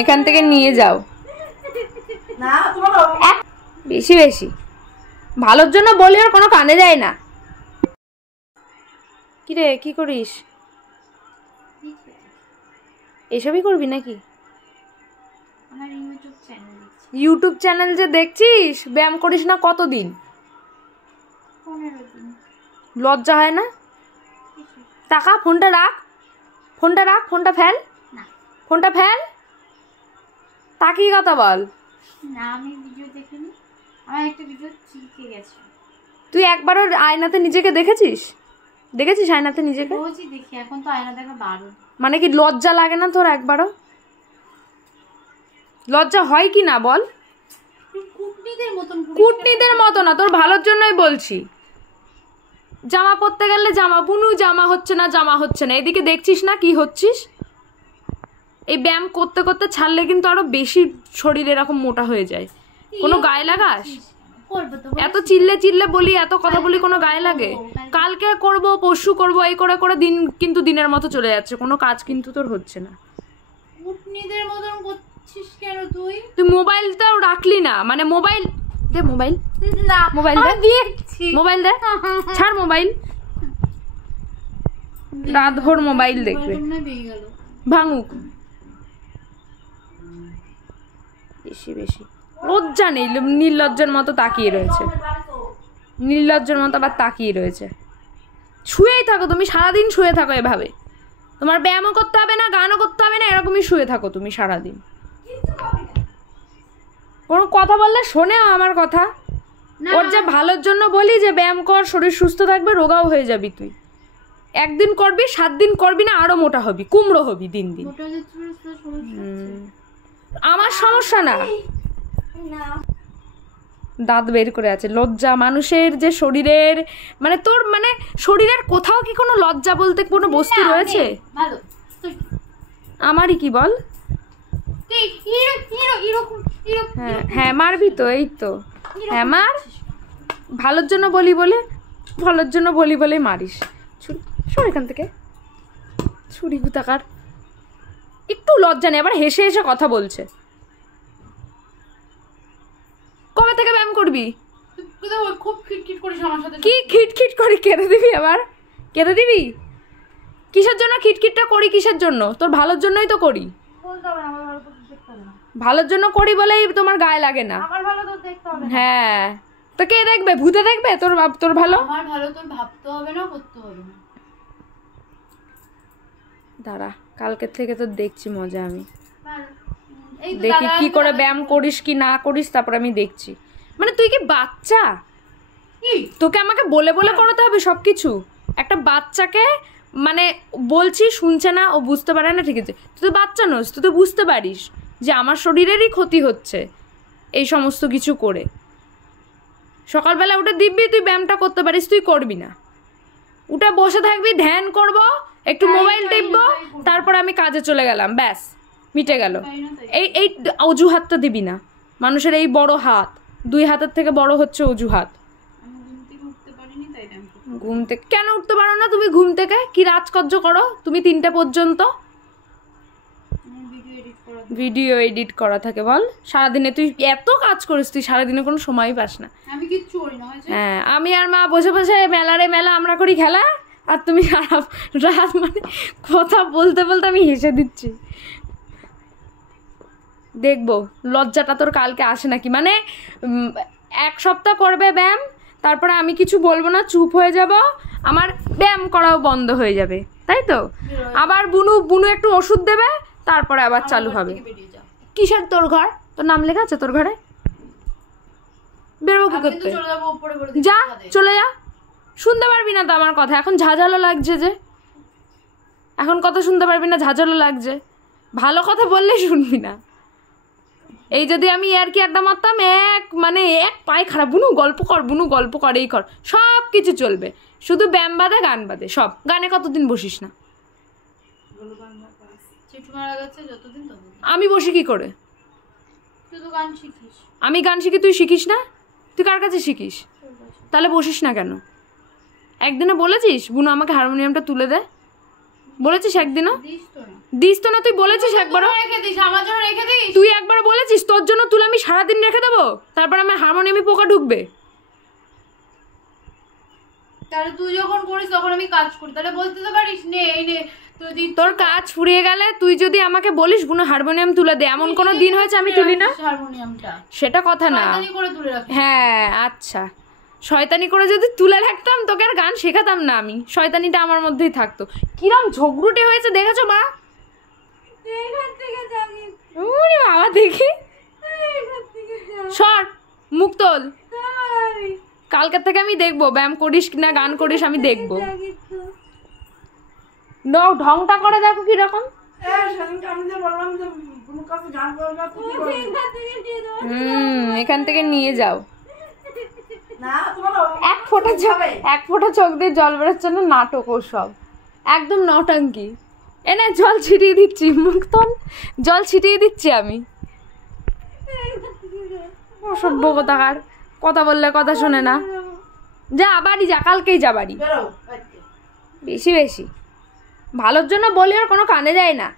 এখান থেকে নিয়ে যাও। বেশি বেশি ভালোর জন্য বলি, আর কোনো কানে যায় না। কিরে কি করিস? এসবই করবি নাকি? ইউটিউব চ্যানেল যে দেখছিস, ব্যায়াম করিস না কতদিন? লজ্জা হয় না? টাকা ফোনটা রাখ, ফোনটা রাখ, ফোনটা ফেল, ফোনটা ফেল। তাকিয়ে কথা বল। না আমি ভিডিও দেখিনি, আমার একটা ভিডিও চিপকে গেছে। তুই একবারও আয়নাতে নিজেকে দেখেছিস? দেখেছিস আয়নাতে নিজেকে? রোজই দেখি, এখন তো আয়না দেখা বারণ। মানে কি লজ্জা লাগে না তোর একবারও? লজ্জা হয় কি না বল? কুটনিদের মতন। কুটনিদের মতো না, তোর ভালোর জন্যই বলছি। জামা পরতে গেলে জামা, বুনু জামা হচ্ছে না, জামা হচ্ছে না, এদিকে দেখছিস না কি হচ্ছিস? এই ব্যায়াম করতে করতে ছাড়লে কিন্তু আরো বেশি শরীর এরকম মোটা হয়ে যায়। কোনো গায়ে লাগাস? এত চিল্লে চিল্লে বলি, এত কথা বলি, কোনো গায়ে লাগে? কালকে করব, পরশু করব, এই করে করে দিন কিন্তু দিনের মতো চলে যাচ্ছে, কোনো কাজ কিন্তু তোর হচ্ছে না। কুটনিদের মতন করছিস কেন তুই? তুই মোবাইলটাও রাখলি না, মানে মোবাইল দে, মোবাইল না, মোবাইল দে, দিয়েছি মোবাইল দে, ছাড় মোবাইল। রাত ভোর মোবাইল দেখবে, ভাঙুক। বেশি বেশি লজ্জা নেই, নির্লজ্জের মতো তাকিয়ে রয়েছে, নির্লজ্জের মতো আবার তাকিয়ে রয়েছে। শুয়েই থাকো তুমি, সারাদিন শুয়ে থাকো এভাবে। তোমার ব্যায়ামও করতে হবে না, গানও করতে হবে না, এরকমই শুয়ে থাকো তুমি সারাদিন। কোনো কথা বললে শোনেও আমার কথা? ওর যে ভালোর জন্য বলি যে ব্যায়াম কর, শরীর সুস্থ থাকবে, রোগাও হয়ে যাবি তুই। একদিন করবি, 7 দিন করবি না, আরো মোটা হবি, কুমড়ো হবি দিন দিন। আমার সমস্যা না, দাঁত বের করে আছে। লজ্জা মানুষের যে শরীরের, মানে তোর মানে শরীরের কোথাও কি কোনো লজ্জা বলতে কোনো বস্তু রয়েছে? আমারই কি বল? হ্যাঁ হ্যাঁ মারবি তো, এই তো। হ্যাঁ মার, ভালোর জন্য বলি বলে, ভালোর জন্য বলি বলে মারিস। সর এখান থেকে, ছুরি গুতাকার। একটু লজ্জা নেই, আবার হেসে হেসে কথা বলছে। কবে থেকে ব্যায়াম করবি? খুব খিটখিট করিস আমার সাথে। কি খিটখিট করি? কেঁদে দিবি আবার? কেঁদে দিবি? কিসের জন্য খিটখিটটা করি? কিসের জন্য? তোর ভালোর জন্যই তো করি। ভালোর জন্য করি বলেই তোমার গায়ে লাগে না। হ্যাঁ তো কে দেখবে? ভূতে দেখবে তোর তোর ভালো? আমার ভালো তোর ভাবতে হবে না, করতে হবে না। দাঁড়া, কালকে থেকে তো দেখছি মজা আমি। দেখি কি করে ব্যায়াম করিস কি না করিস, তারপর আমি দেখছি। মানে তুই কি বাচ্চা? তোকে আমাকে বলে বলে করাতে হবে সবকিছু? একটা বাচ্চাকে মানে বলছি, শুনছে না, ও বুঝতে পারে না, ঠিক আছে? তুই তো বাচ্চা নস, তুই তো বুঝতে পারিস যে আমার শরীরেরই ক্ষতি হচ্ছে এই সমস্ত কিছু করে। সকালবেলা উঠে দিব্যি তুই ব্যায়ামটা করতে পারিস, তুই করবি না। উঠে বসে থাকবি, ধ্যান করব, একটু মোবাইল টিপবো, তারপর আমি কাজে চলে গেলাম, ব্যাস মিটে গেল। এই অজুহাতটা দিবি না। মানুষের এই বড় হাত, 2 হাতের থেকে বড় হচ্ছে অজুহাত। ঘুম থেকে কেন উঠতে পারো না তুমি? ঘুম থেকে কি রাজকার্য করো তুমি 3টে পর্যন্ত? ভিডিও এডিট করা থাকে বল? সারাদিনে তুই এত কাজ করিস, তুই সারাদিনে কোনো সময়ই পাস না। হ্যাঁ, আমি আর মা বসে বসে মেলারে মেলা আমরা করি খেলা, আর তুমি রাত মানে কথা বলতে বলতে আমি হেসে দিচ্ছি। দেখবো লজ্জাটা তোর কালকে আসে নাকি। মানে 1 সপ্তাহ করবে ব্যায়াম, তারপরে আমি কিছু বলবো না, চুপ হয়ে যাব, আমার ব্যায়াম করাও বন্ধ হয়ে যাবে, তাই তো? আবার বুনু একটু ওষুধ দেবে, তারপরে আবার চালু হবে। কিসের তোর ঘর? তোর নাম লেখা আছে তোর ঘরে? বেরোবো কি করতে? যা, চলে যা। শুনতে পারবি না তো আমার কথা? এখন ঝাঁঝালো লাগছে যে, এখন কথা শুনতে পারবি না, ঝাঁঝালো লাগছে। ভালো কথা বললে শুনবি না। এই যদি আমি আর কি আড্ডা মারতাম, এক পায়ে খারাপ, বুনু গল্প কর, বুনু গল্প কর, এই কর, সব কিছু চলবে, শুধু ব্যায়াম বাদে গান বাদে সব। গানে কতদিন বসিস না? আমি বসি কি করে? আমি গান শিখি, তুই শিখিস না? তুই কার কাছে শিখিস? তাহলে বসিস না কেন? একদিনে বলেছিস বুনু আমাকে হারমোনিয়ামটা তুলে দে? বলেছিস একদিনও? দিস তো না, তুই বলেছিস একবার, রেখে দিস, আমার জন্য রেখে দিস। তুই একবার বলেছিস তোর জন্য তুলে আমি সারাদিন রেখে দেবো, তারপর আমার হারমোনিয়ামে পোকা ঢুকবে। তাহলে তুই যখন করিস তখন আমি কাজ করি, তাহলে বলতে তো পারিস নে এই নে তোর কাজ ফুরিয়ে গেলে তুই যদি আমাকে বলিস বুনো হারমোনিয়াম তুলে দে, এমন কোনো দিন হয়েছে আমি তুলি না? হারমোনিয়ামটা সেটা কথা না। শয়তানি করে তুলে রাখিস। হ্যাঁ আচ্ছা, শয়তানি করে যদি তুলে রাখতাম তোকে আর গান শেখাতাম না আমি, শয়তানিটা আমার মধ্যেই থাকতো। কিরম ঝগড়ুটে হয়েছে দেখেছো মা? ওরে বাবা দেখি, সর মুখ তোল। কালকের থেকে আমি দেখবো ব্যায়াম করিস কিনা গান করিস, আমি দেখবো। ঢংটা করে দেখো কিরকম। এখান থেকে নিয়ে যাও। এক ফোঁটা চোখ দিয়ে জল বেরোচ্ছে না, নাটক ও সব একদম নটাঙ্কি। এনে জল ছিটিয়ে দিচ্ছি, মুখ তোল, জল ছিটিয়ে দিচ্ছি আমি। অসভ্য কোথাকার, কথা বললে কথা শোনে না। যা বাড়ি যা, কালকেই যা বাড়ি। বেশি বেশি ভালোর জন্য বলি, আর কোনো কানে যায় না।